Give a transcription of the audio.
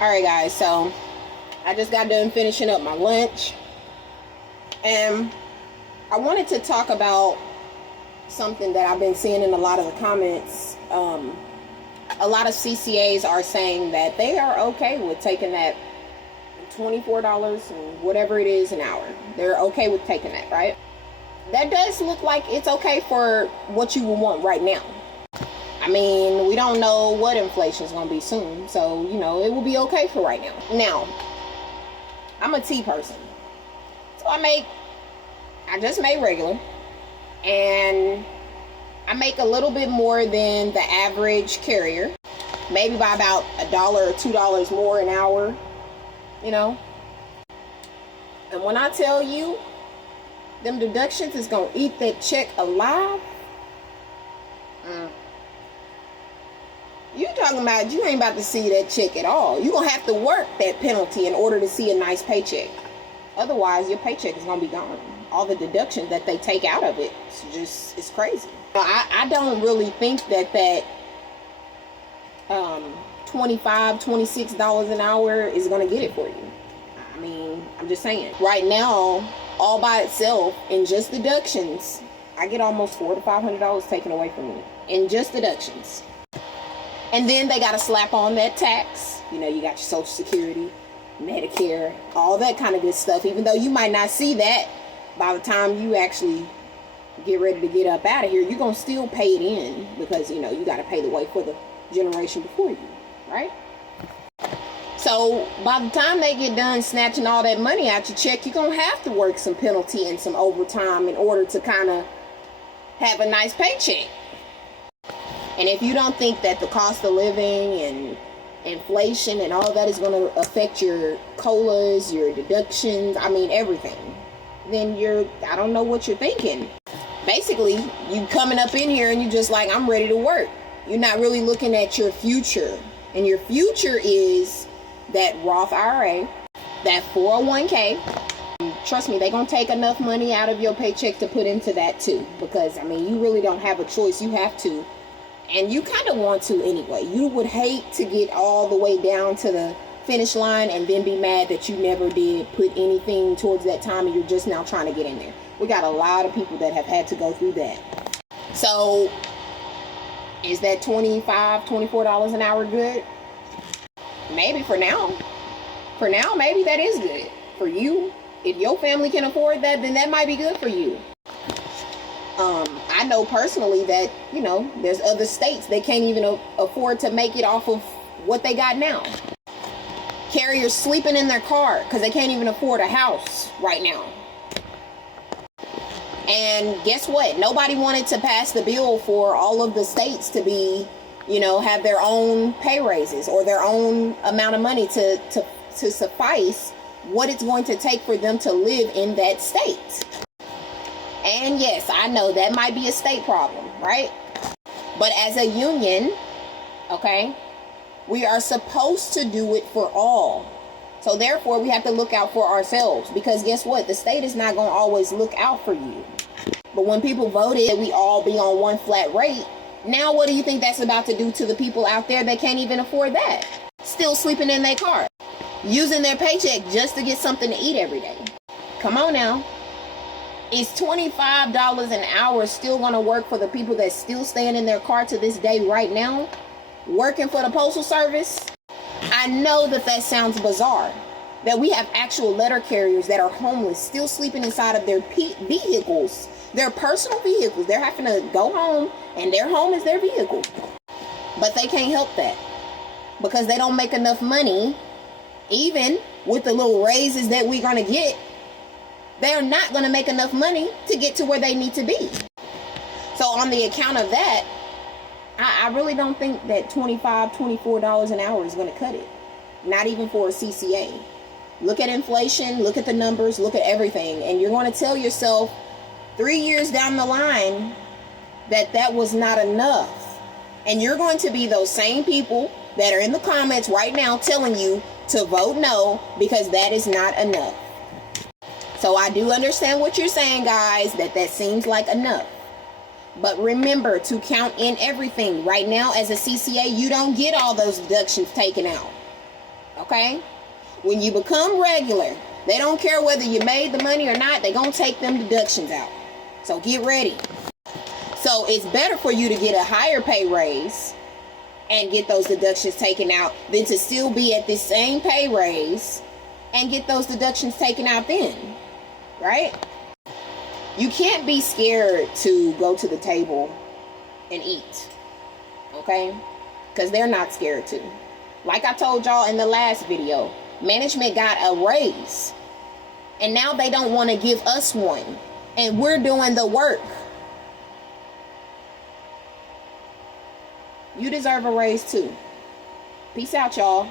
Alright guys, so I just got done finishing up my lunch, and I wanted to talk about something that I've been seeing in a lot of the comments. A lot of CCAs are saying that they are okay with taking that $24 and whatever it is an hour. They're okay with taking that, right? That does look like it's okay for what you would want right now. I mean, we don't know what inflation is going to be soon, so, you know, it will be okay for right now. Now, I'm a tea person, so I just made regular, and I make a little bit more than the average carrier, maybe by about $1 or $2 more an hour, you know. And when I tell you, them deductions is going to eat that check alive, you talking about you ain't about to see that check at all. You're going to have to work that penalty in order to see a nice paycheck. Otherwise, your paycheck is going to be gone. All the deductions that they take out of it, it's crazy. I don't really think that $25, $26 an hour is going to get it for you. I mean, I'm just saying. Right now, all by itself, in just deductions, I get almost $400 to $500 taken away from me in just deductions. And then they got to slap on that tax. You know, you got your Social Security, Medicare, all that kind of good stuff. Even though you might not see that by the time you actually get ready to get up out of here, you're going to still pay it in because, you know, you got to pay the way for the generation before you, right? So by the time they get done snatching all that money out your check, you're going to have to work some penalty and some overtime in order to kind of have a nice paycheck. And if you don't think that the cost of living and inflation and all that is going to affect your COLAs, your deductions, I mean everything, then I don't know what you're thinking. Basically, you coming up in here and you just like, I'm ready to work. You're not really looking at your future. And your future is that Roth IRA, that 401k. Trust me, they're going to take enough money out of your paycheck to put into that too. Because, I mean, you really don't have a choice. You have to. And you kind of want to anyway. You would hate to get all the way down to the finish line and then be mad that you never did put anything towards that time and you're just now trying to get in there. We got a lot of people that have had to go through that. So, is that $25, $24 an hour good? Maybe for now. For now, maybe that is good. For you, if your family can afford that, then that might be good for you. I know personally that, you know, there's other states they can't even afford to make it off of what they got now. Carriers sleeping in their car because they can't even afford a house right now. And guess what? Nobody wanted to pass the bill for all of the states to be, you know, have their own pay raises or their own amount of money to suffice what it's going to take for them to live in that state. And yes, I know that might be a state problem, right? But as a union, okay, we are supposed to do it for all. So therefore, we have to look out for ourselves because guess what? The state is not going to always look out for you. But when people voted that we all be on one flat rate, now what do you think that's about to do to the people out there that can't even afford that? Still sleeping in their car, using their paycheck just to get something to eat every day. Come on now. Is $25 an hour still going to work for the people that still staying in their car to this day right now? Working for the Postal Service? I know that sounds bizarre. That we have actual letter carriers that are homeless, still sleeping inside of their vehicles. Their personal vehicles. They're having to go home and their home is their vehicle. But they can't help that. Because they don't make enough money. Even with the little raises that we're going to get. They're not going to make enough money to get to where they need to be. So on the account of that, I really don't think that $25, $24 an hour is going to cut it. Not even for a CCA. Look at inflation, look at the numbers, look at everything. And you're going to tell yourself 3 years down the line that was not enough. And you're going to be those same people that are in the comments right now telling you to vote no because that is not enough. So I do understand what you're saying, guys, that seems like enough. But remember to count in everything. Right now, as a CCA, you don't get all those deductions taken out. Okay? When you become regular, they don't care whether you made the money or not, they're going to take them deductions out. So get ready. So it's better for you to get a higher pay raise and get those deductions taken out than to still be at this same pay raise and get those deductions taken out then. Right? You can't be scared to go to the table and eat. Okay? Because they're not scared to. Like I told y'all in the last video, management got a raise. And now they don't want to give us one. And we're doing the work. You deserve a raise too. Peace out, y'all.